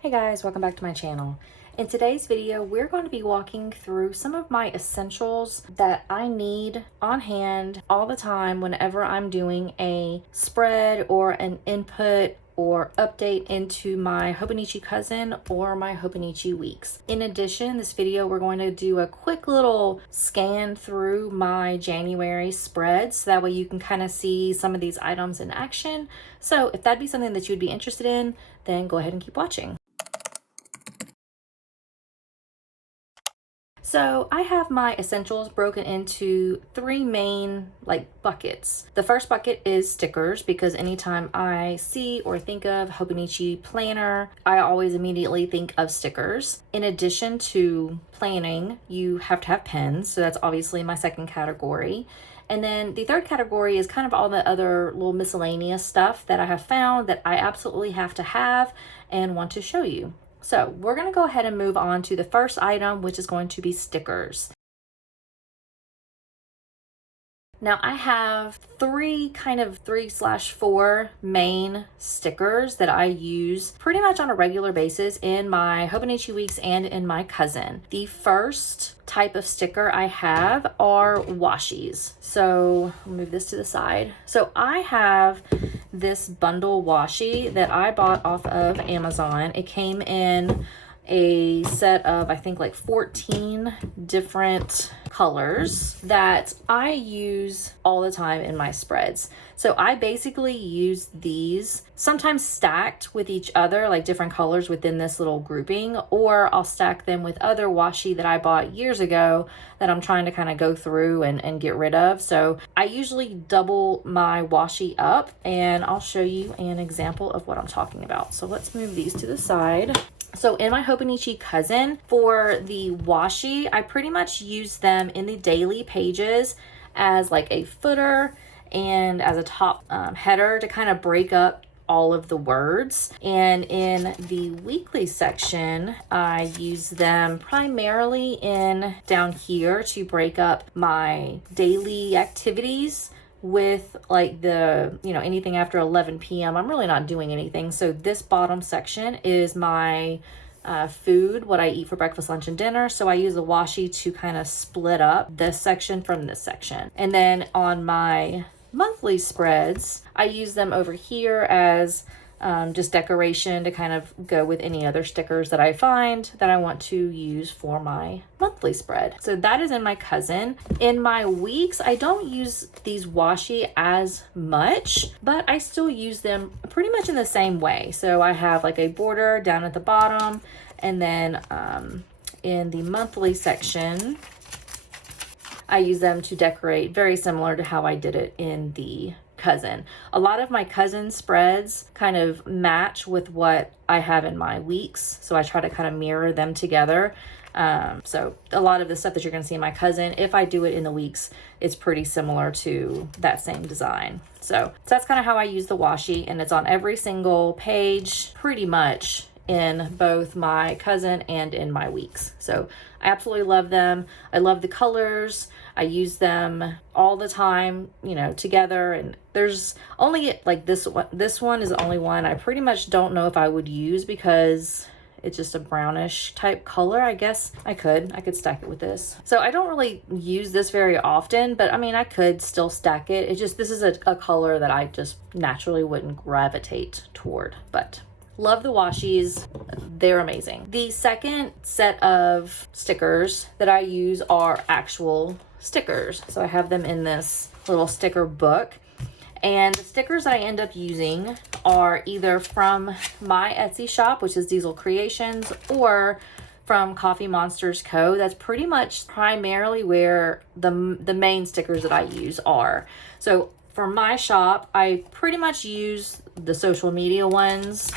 Hey guys, welcome back to my channel. In today's video, we're going to be walking through some of my essentials that I need on hand all the time whenever I'm doing a spread or an input or update into my Hobonichi cousin or my Hobonichi weeks. In addition, this video, we're going to do a quick little scan through my January spreads so that way you can kind of see some of these items in action. So if that'd be something that you'd be interested in, then go ahead and keep watching. So I have my essentials broken into three main buckets. The first bucket is stickers because anytime I see or think of Hobonichi planner, I always immediately think of stickers. In addition to planning, you have to have pens. So that's obviously my second category. And then the third category is kind of all the other little miscellaneous stuff that I have found that I absolutely have to have and want to show you. So we're going to go ahead and move on to the first item, which is going to be stickers. Now I have three 3/4 main stickers that I use pretty much on a regular basis in my Hobonichi weeks and in my cousin. The first type of sticker I have are washies. So I'll move this to the side. So I have this bundle washi that I bought off of Amazon. It came in a set of, I think, like 14 different colors that I use all the time in my spreads. So I basically use these sometimes stacked with each other, like different colors within this little grouping, or I'll stack them with other washi that I bought years ago that I'm trying to kind of go through and get rid of. So I usually double my washi up, and I'll show you an example of what I'm talking about. So let's move these to the side. So in my Hobonichi cousin, for the washi, I pretty much use them in the daily pages as like a footer and as a top header to kind of break up all of the words. And in the weekly section, I use them primarily in down here to break up my daily activities with like the, anything after 11 p.m. I'm really not doing anything. So this bottom section is my food, what I eat for breakfast, lunch, and dinner. So I use a washi to kind of split up this section from this section. And then on my monthly spreads, I use them over here as just decoration to kind of go with any other stickers that I find that I want to use for my monthly spread. So that is in my cousin. In my weeks, I don't use these washi as much, but I still use them pretty much in the same way. So I have like a border down at the bottom, and then in the monthly section, I use them to decorate very similar to how I did it in the cousin. A lot of my cousin spreads kind of match with what I have in my weeks, so I try to kind of mirror them together. So a lot of the stuff that you're going to see in my cousin, if I do it in the weeks, it's pretty similar to that same design. So that's kind of how I use the washi, and it's on every single page pretty much in both my cousin and in my weeks. So I absolutely love them. I love the colors. I use them all the time, together. And there's only like this one is the only one I pretty much don't know if I would use because it's just a brownish type color. I guess I could stack it with this. So I don't really use this very often, but I mean, I could still stack it. It's just, this is a color that I just naturally wouldn't gravitate toward, but love the washis. They're amazing. The second set of stickers that I use are actual stickers. So I have them in this little sticker book. And the stickers that I end up using are either from my Etsy shop, which is Diesel Creations, or from Coffee Monsters Co. That's pretty much primarily where the main stickers that I use are. So for my shop, I pretty much use the social media ones.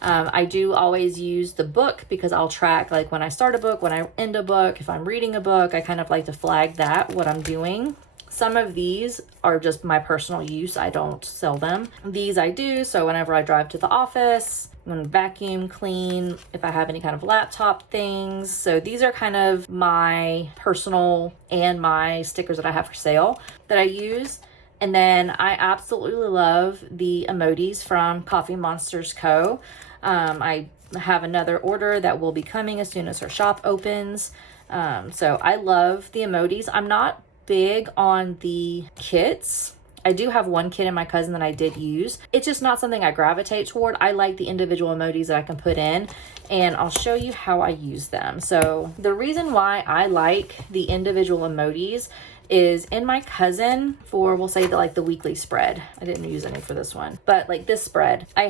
I do always use the book because I'll track like when I start a book, when I end a book, if I'm reading a book, I kind of like to flag that, what I'm doing. Some of these are just my personal use. I don't sell them. These I do. So whenever I drive to the office, when vacuum clean, if I have any kind of laptop things. So these are kind of my personal and my stickers that I have for sale that I use. And then I absolutely love the emojis from Coffee Monsters Co. I have another order that will be coming as soon as her shop opens. So I love the emojis. I'm not big on the kits. I do have one kit in my cousin that I did use. It's just not something I gravitate toward. I like the individual emojis that I can put in, and I'll show you how I use them. So the reason why I like the individual emojis is in my cousin for, we'll say, the weekly spread. I didn't use any for this one, but like this spread, I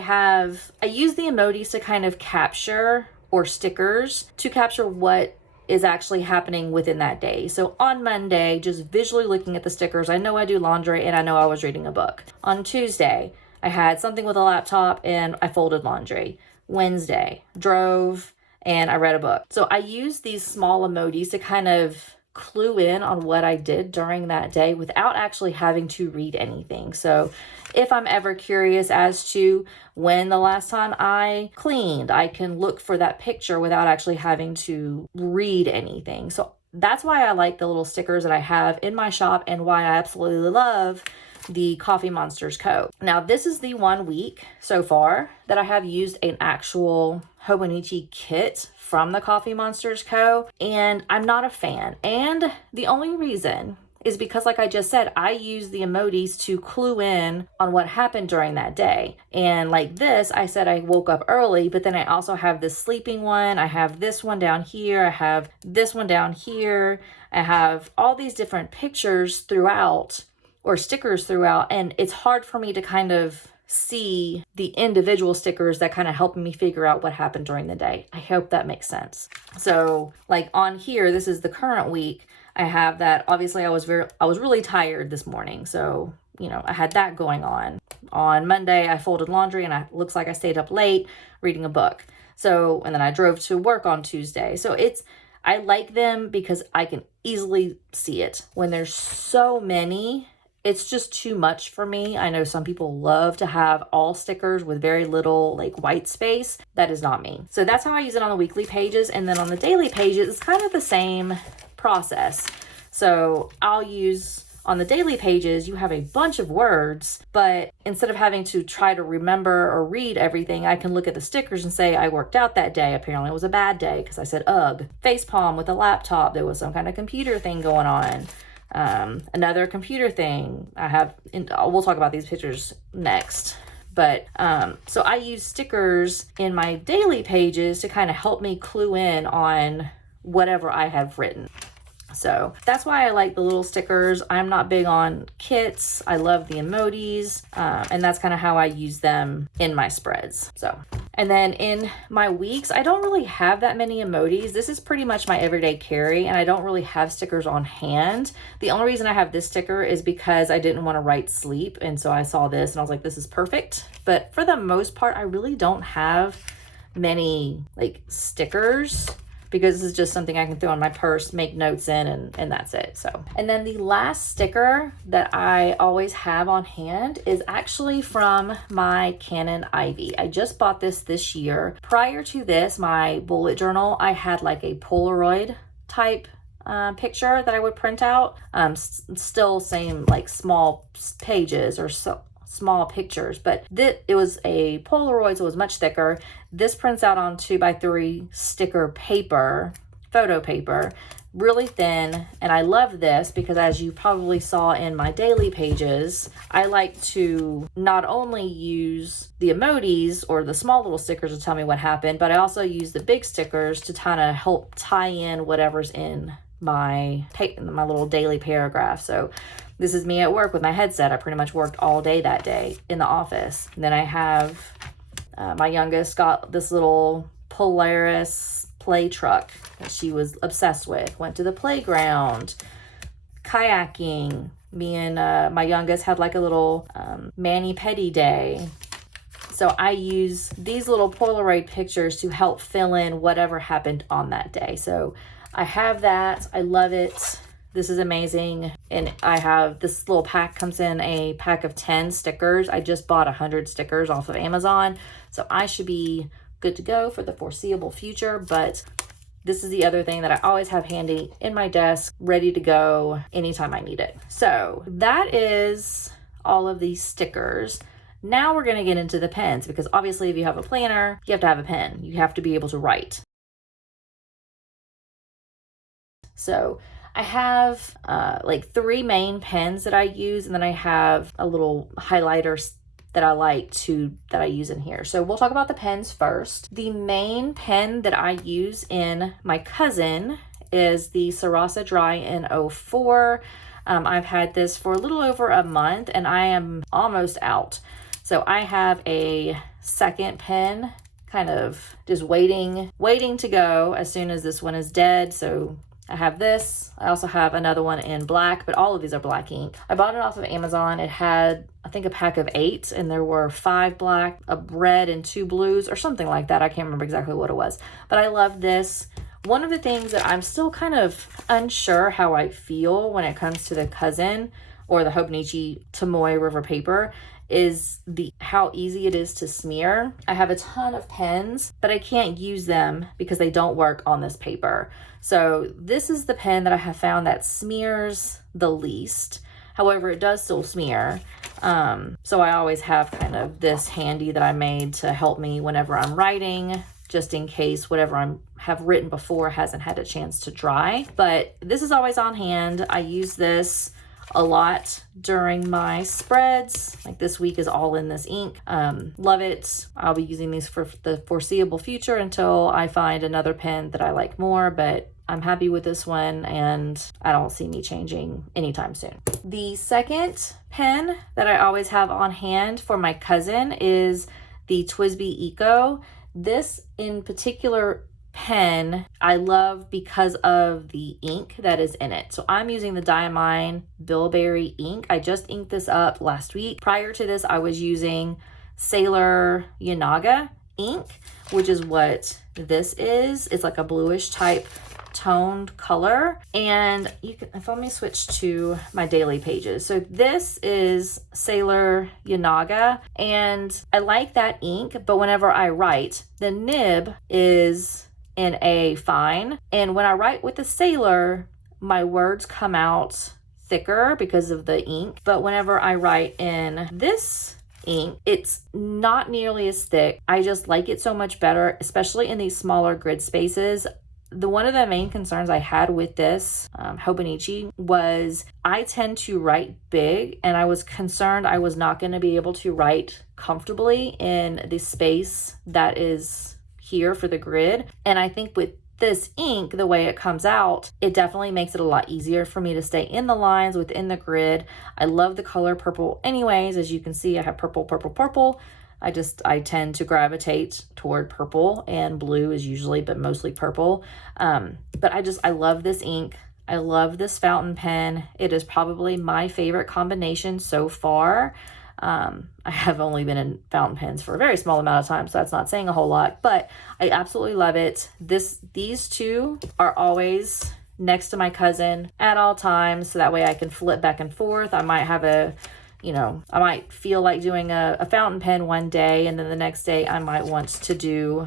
use the emojis to kind of capture, or stickers to capture, what is actually happening within that day. So on Monday, just visually looking at the stickers, I know I do laundry and I know I was reading a book. On Tuesday, I had something with a laptop and I folded laundry. Wednesday, drove and I read a book. So I use these small emojis to kind of clue in on what I did during that day without actually having to read anything. So if I'm ever curious as to when the last time I cleaned, I can look for that picture without actually having to read anything. So that's why I like the little stickers that I have in my shop, and why I absolutely love the Coffee Monsters Co. Now, this is the 1 week so far that I have used an actual Hobonichi kit from the Coffee Monsters Co. And I'm not a fan. And the only reason is because, like I just said, I use the emojis to clue in on what happened during that day. And like this, I said I woke up early, but then I also have this sleeping one. I have this one down here. I have this one down here. I have all these different pictures throughout, or stickers throughout, and it's hard for me to kind of see the individual stickers that kind of help me figure out what happened during the day. I hope that makes sense. So like on here, this is the current week. I have that. Obviously I was really tired this morning, so I had that going on. On Monday I folded laundry and it looks like I stayed up late reading a book. So, and then I drove to work on Tuesday. So I like them because I can easily see it. When there's so many, it's just too much for me. I know some people love to have all stickers with very little white space. That is not me. So that's how I use it on the weekly pages. And then on the daily pages, it's kind of the same process. So I'll use, on the daily pages, you have a bunch of words, but instead of having to try to remember or read everything, I can look at the stickers and say, I worked out that day. Apparently it was a bad day because I said ugh. Facepalm with a laptop. There was some kind of computer thing going on. Another computer thing we'll talk about these pictures next, but so I use stickers in my daily pages to kind of help me clue in on whatever I have written. So that's why I like the little stickers. I'm not big on kits. I love the emojis, and that's kind of how I use them in my spreads. So, and then in my weeks, I don't really have that many emojis. This is pretty much my everyday carry, and I don't really have stickers on hand. The only reason I have this sticker is because I didn't want to write sleep, and so I saw this and I was like, this is perfect. But for the most part, I really don't have many stickers, because this is just something I can throw in my purse, make notes in, and that's it. So, and then the last sticker that I always have on hand is actually from my Canon Ivy. I just bought this year. Prior to this, my bullet journal, I had a Polaroid type picture that I would print out. Still same small pages or so. Small pictures, but it was a Polaroid, so it was much thicker. This prints out on 2x3 sticker paper, photo paper, really thin. And I love this because, as you probably saw in my daily pages, I like to not only use the emojis or the small little stickers to tell me what happened, but I also use the big stickers to kind of help tie in whatever's in my little daily paragraph. So this is me at work with my headset. I pretty much worked all day that day in the office. And then I have my youngest got this little Polaris play truck that she was obsessed with. Went to the playground, kayaking. Me and my youngest had a little mani-pedi day. So I use these little Polaroid pictures to help fill in whatever happened on that day. So I have that. I love it. This is amazing. And I have this little pack, comes in a pack of 10 stickers. I just bought 100 stickers off of Amazon. So I should be good to go for the foreseeable future. But this is the other thing that I always have handy in my desk, ready to go anytime I need it. So that is all of these stickers. Now we're going to get into the pens, because obviously if you have a planner, you have to have a pen. You have to be able to write. So I have like 3 main pens that I use, and then I have a little highlighter that I use in here. So we'll talk about the pens first. The main pen that I use in my cousin is the Sarasa Dry in 04. I've had this for a little over a month and I am almost out. So I have a second pen kind of just waiting to go as soon as this one is dead. So I have this. I also have another one in black, but all of these are black ink. I bought it off of Amazon. It had, I think, a pack of 8, and there were 5 black, a red, and 2 blues, or something like that. I can't remember exactly what it was, but I love this. One of the things that I'm still kind of unsure how I feel when it comes to the cousin or the Hobonichi Tomoe River paper is how easy it is to smear. I have a ton of pens, but I can't use them because they don't work on this paper. So this is the pen that I have found that smears the least. However, it does still smear. So I always have kind of this handy that I made to help me whenever I'm writing, just in case whatever I have written before hasn't had a chance to dry. But this is always on hand. I use this a lot during my spreads. Like this week is all in this ink. Love it. I'll be using these for the foreseeable future until I find another pen that I like more, but I'm happy with this one and I don't see me changing anytime soon. The second pen that I always have on hand for my cousin is the TWSBI Eco. This in particular pen I love because of the ink that is in it. So I'm using the Diamine Bilberry ink. I just inked this up last week. Prior to this, I was using Sailor Yanaga ink, which is what this is. It's like a bluish type toned color. And you can, if let me switch to my daily pages. So this is Sailor Yanaga, and I like that ink, but whenever I write, the nib is in a fine, and when I write with the Sailor, my words come out thicker because of the ink. But whenever I write in this ink, it's not nearly as thick. I just like it so much better, especially in these smaller grid spaces. One of the main concerns I had with this Hobonichi was I tend to write big, and I was concerned I was not going to be able to write comfortably in the space that is here for the grid. And I think with this ink, the way it comes out, it definitely makes it a lot easier for me to stay in the lines within the grid. I love the color purple anyways. As you can see, I have purple, purple, purple. I tend to gravitate toward purple, and blue is usually, but mostly purple. But I love this ink. I love this fountain pen. It is probably my favorite combination so far. I have only been in fountain pens for a very small amount of time, so that's not saying a whole lot, but I absolutely love it. These two are always next to my cousin at all times, so that way I can flip back and forth. I might have I might feel like doing a fountain pen one day, and then the next day I might want to do,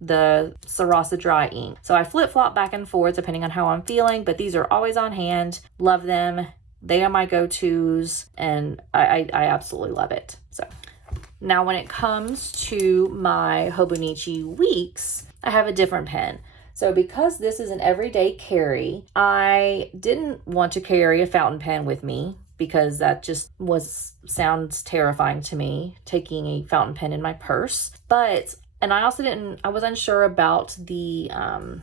the Sarasa Dry ink. So I flip-flop back and forth depending on how I'm feeling, but these are always on hand. Love them. They are my go-tos, and I absolutely love it. So now when it comes to my Hobonichi weeks, I have a different pen. So because this is an everyday carry, I didn't want to carry a fountain pen with me because that just sounds terrifying to me, taking a fountain pen in my purse. And I was unsure about the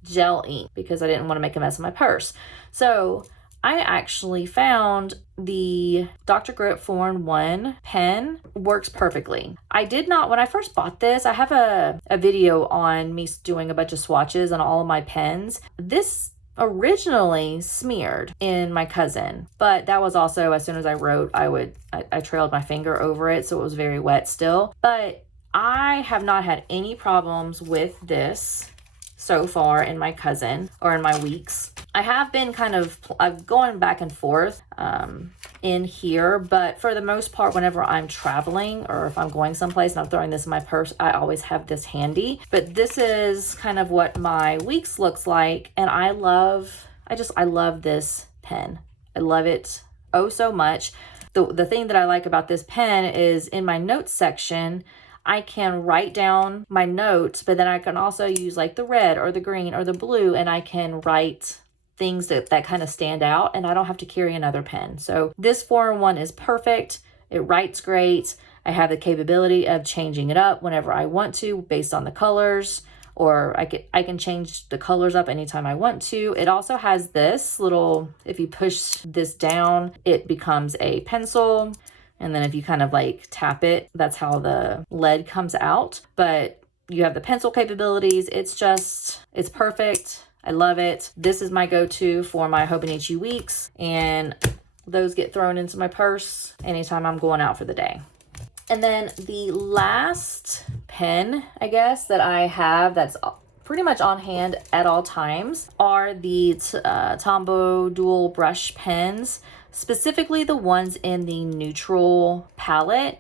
gel ink because I didn't want to make a mess of my purse. So I actually found the Dr. Grip 4-in-1 pen works perfectly. When I first bought this, I have a video on me doing a bunch of swatches on all of my pens. This originally smeared in my cousin, but that was also, as soon as I wrote, I trailed my finger over it, so it was very wet still. But I have not had any problems with this so far in my cousin or in my weeks. I have been I've gone back and forth in here, but for the most part, whenever I'm traveling or if I'm going someplace and I'm throwing this in my purse, I always have this handy. But this is kind of what my weeks looks like, and I love this pen. I love it oh so much. The thing that I like about this pen is in my notes section, I can write down my notes, but then I can also use like the red or the green or the blue, and I can write things that kind of stand out, and I don't have to carry another pen. So this 4-in-1 is perfect. It writes great. I have the capability of changing it up whenever I want to based on the colors, or I can change the colors up anytime I want to. It also has this little, if you push this down, it becomes a pencil. And then if you kind of like tap it, that's how the lead comes out. But you have the pencil capabilities. It's perfect. I love it. This is my go-to for my Hobonichi weeks, and those get thrown into my purse anytime I'm going out for the day. And then the last pen, I guess, that I have that's pretty much on hand at all times are the Tombow dual brush pens, specifically the ones in the neutral palette.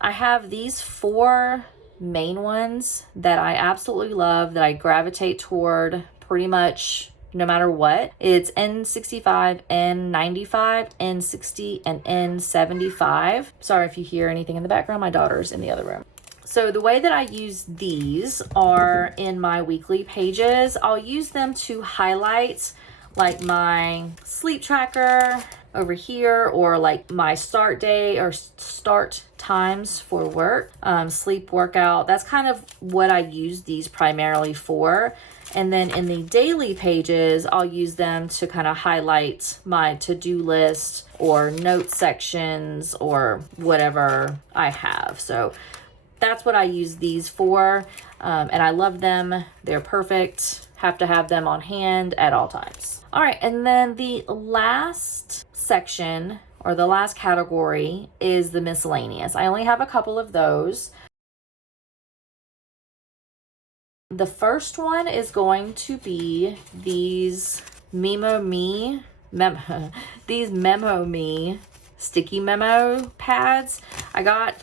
I have these 4 main ones that I absolutely love, that I gravitate toward pretty much no matter what. It's N65, N95, N60, and N75. Sorry if you hear anything in the background. My daughter's in the other room. So the way that I use these are in my weekly pages. I'll use them to highlight like my sleep tracker over here, or like my start day or start times for work, sleep workout. That's kind of what I use these primarily for. And then in the daily pages, I'll use them to kind of highlight my to-do list or note sections or whatever I have. So that's what I use these for. And I love them. They're perfect. Have to have them on hand at all times. All right, and then the last section or the last category is the miscellaneous. I only have a couple of those. The first one is going to be these Memo Me sticky memo pads. I got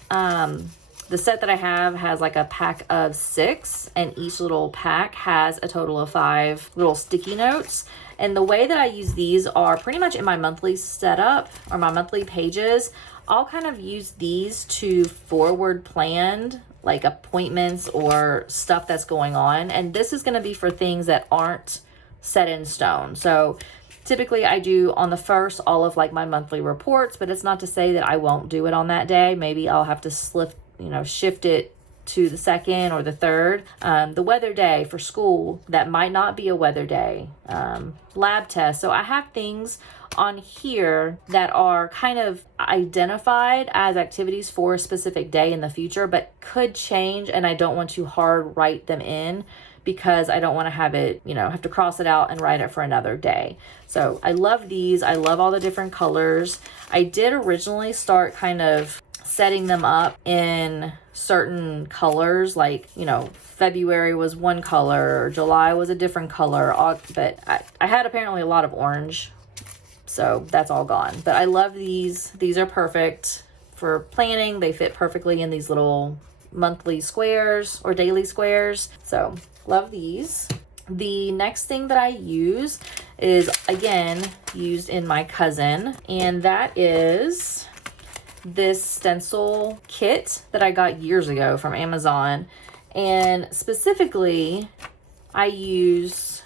the set that I have has like a pack of 6, and each little pack has a total of 5 little sticky notes. And the way that I use these are pretty much in my monthly setup or my monthly pages. I'll kind of use these to forward plan like appointments or stuff that's going on. And this is going to be for things that aren't set in stone. So typically I do on the 1st all of like my monthly reports, but it's not to say that I won't do it on that day. Maybe I'll have to shift it to the 2nd or the 3rd. The weather day for school, that might not be a weather day. Lab test. So I have things on here that are kind of identified as activities for a specific day in the future, but could change, and I don't want to hard write them in because I don't want to have it, have to cross it out and write it for another day. So I love these. I love all the different colors. I did originally start kind of setting them up in certain colors, like February was one color, or July was a different color, but I had apparently a lot of orange, so that's all gone. But I love these. These are perfect for planning. They fit perfectly in these little monthly squares or daily squares, so love these. The next thing that I use is, again, used in my cousin, and that is this stencil kit that I got years ago from Amazon. And specifically, I use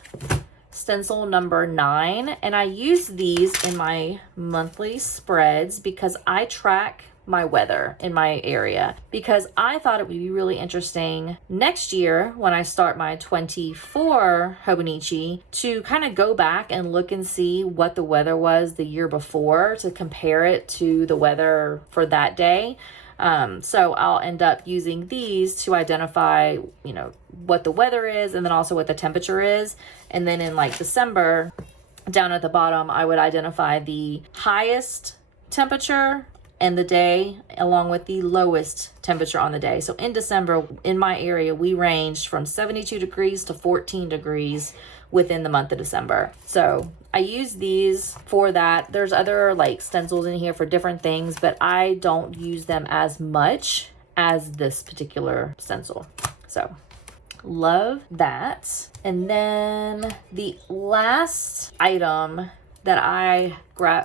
stencil number 9, and I use these in my monthly spreads because I track my weather in my area, because I thought it would be really interesting next year when I start my 24 Hobonichi to kind of go back and look and see what the weather was the year before, to compare it to the weather for that day. So I'll end up using these to identify, what the weather is, and then also what the temperature is. And then in like December, down at the bottom, I would identify the highest temperature and the day along with the lowest temperature on the day. So in December, in my area, we ranged from 72 degrees to 14 degrees within the month of December. So I use these for that. There's other like stencils in here for different things, but I don't use them as much as this particular stencil. So love that. And then the last item that I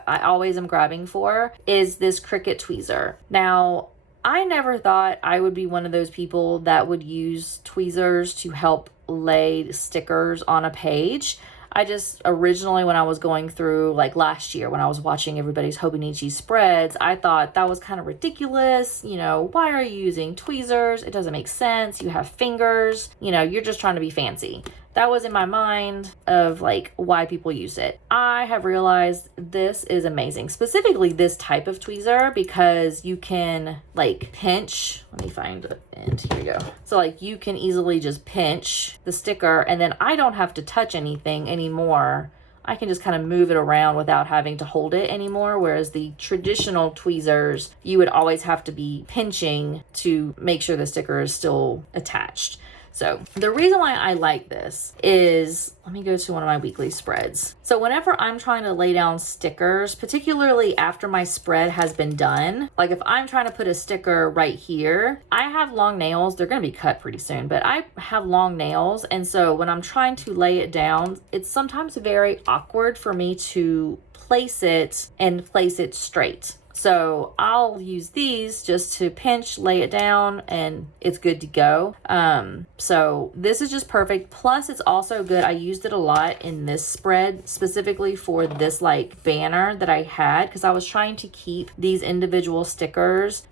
always am grabbing for is this Cricut tweezer. Now, I never thought I would be one of those people that would use tweezers to help lay stickers on a page. I just originally, when I was going through like last year, when I was watching everybody's Hobonichi spreads, I thought that was kind of ridiculous. You know, why are you using tweezers? It doesn't make sense. You have fingers, you know, you're just trying to be fancy. That was in my mind of like why people use it. I have realized this is amazing, specifically this type of tweezer, because you can like pinch. Let me find it. And here we go. So like you can easily just pinch the sticker, and then I don't have to touch anything anymore. I can just kind of move it around without having to hold it anymore. Whereas the traditional tweezers, you would always have to be pinching to make sure the sticker is still attached. So the reason why I like this is, let me go to one of my weekly spreads. So whenever I'm trying to lay down stickers, particularly after my spread has been done, like if I'm trying to put a sticker right here, I have long nails. They're going to be cut pretty soon, but I have long nails. And so when I'm trying to lay it down, it's sometimes very awkward for me to place it and place it straight. So I'll use these just to pinch, lay it down, and it's good to go. So this is just perfect. Plus it's also good. I used it a lot in this spread, specifically for this like banner that I had, because I was trying to keep these individual stickers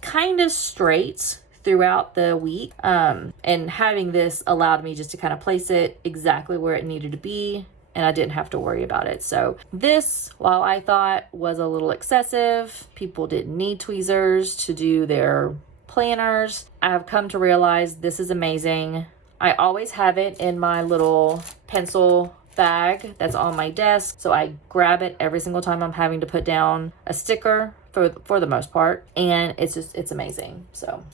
kind of straight throughout the week. And having this allowed me just to kind of place it exactly where it needed to be, and I didn't have to worry about it. So this, while I thought was a little excessive, people didn't need tweezers to do their planners, I have come to realize this is amazing. I always have it in my little pencil bag that's on my desk, so I grab it every single time I'm having to put down a sticker for the most part, and it's amazing. So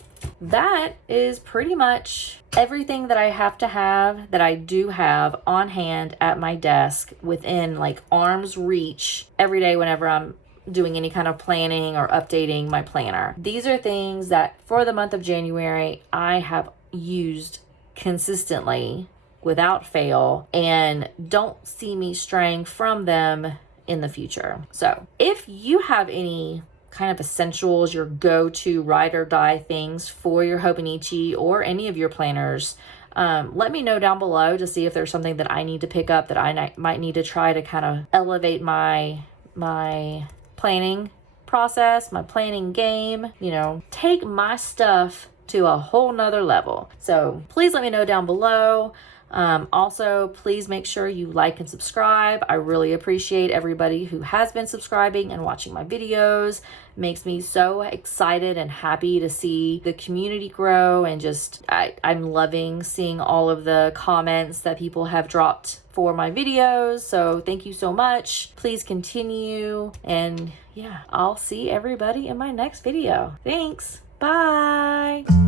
that is pretty much everything that I have to have, that I do have on hand at my desk within like arm's reach every day whenever I'm doing any kind of planning or updating my planner. These are things that for the month of January I have used consistently without fail, and don't see me straying from them in the future. So if you have any kind of essentials, your go-to ride or die things for your Hobonichi or any of your planners, let me know down below to see if there's something that I need to pick up that I might need to try to kind of elevate my planning process, my planning game, you know, take my stuff to a whole nother level. So please let me know down below. Also, please make sure you like and subscribe. I really appreciate everybody who has been subscribing and watching my videos. It makes me so excited and happy to see the community grow, and just I'm loving seeing all of the comments that people have dropped for my videos. So thank you so much. Please continue, and yeah, I'll see everybody in my next video. Thanks. Bye.